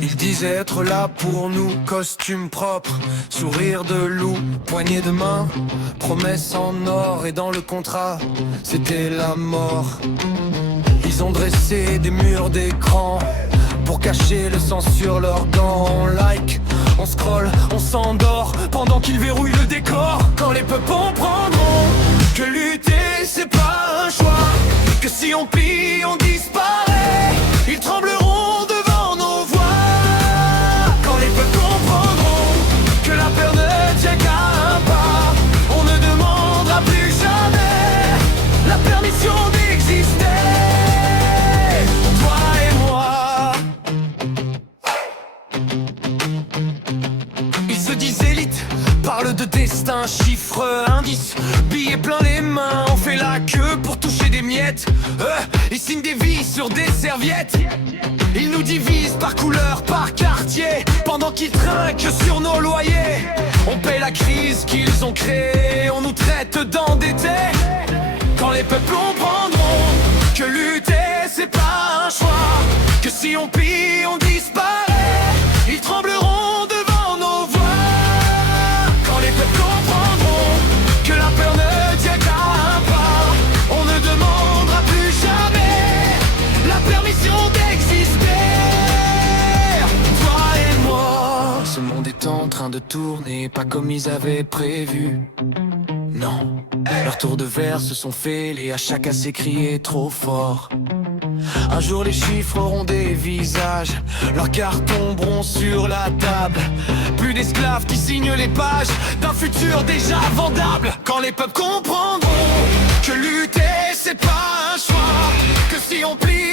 Il disait être là pour nous, costume propre, sourire de loup, poignée de main, promesse en or et dans le contrat, c'était la mort. Ils ont dressé des murs d'écran pour cacher le sang sur leurs gants. On like, on scroll, on s'endort pendant qu'ils verrouillent le décor. Quand les peuples comprendront que lutter c'est pas un choix, que si on plie on disparaît, ils trembleront devant nos voix. Quand les peuples comprendront que la peur ne tient qu'à un pas, on ne demandera plus jamais la permission d'exister. Toi et moi. Ils se disent élites, parlent de destin, chiffres, indices, billets plein les mains. On fait la queue pour toucher des miettes. Ils signent des vies sur des serviettes. Ils nous divisent par couleur, par quartier, pendant qu'ils trinquent sur nos loyers. On paye la crise qu'ils ont créée, on nous traite d'endettés. Quand les peuples comprendront que lutter c'est pas un choix, que si on pille on disparaît, ils trembleront devant nos voix. Quand les peuples comprendront que la peur ne tient qu'à un pas, on ne demandera plus jamais la permission d'exister. Toi et moi. Ce monde est en train de tourner, pas comme ils avaient prévu. Non, leurs tours de verre se sont fêlés, à chacun s'écrier trop fort. Un jour les chiffres auront des visages, leurs cartes tomberont sur la table. Plus d'esclaves qui signent les pages d'un futur déjà vendable. Quand les peuples comprendront que lutter c'est pas un choix, que si on plie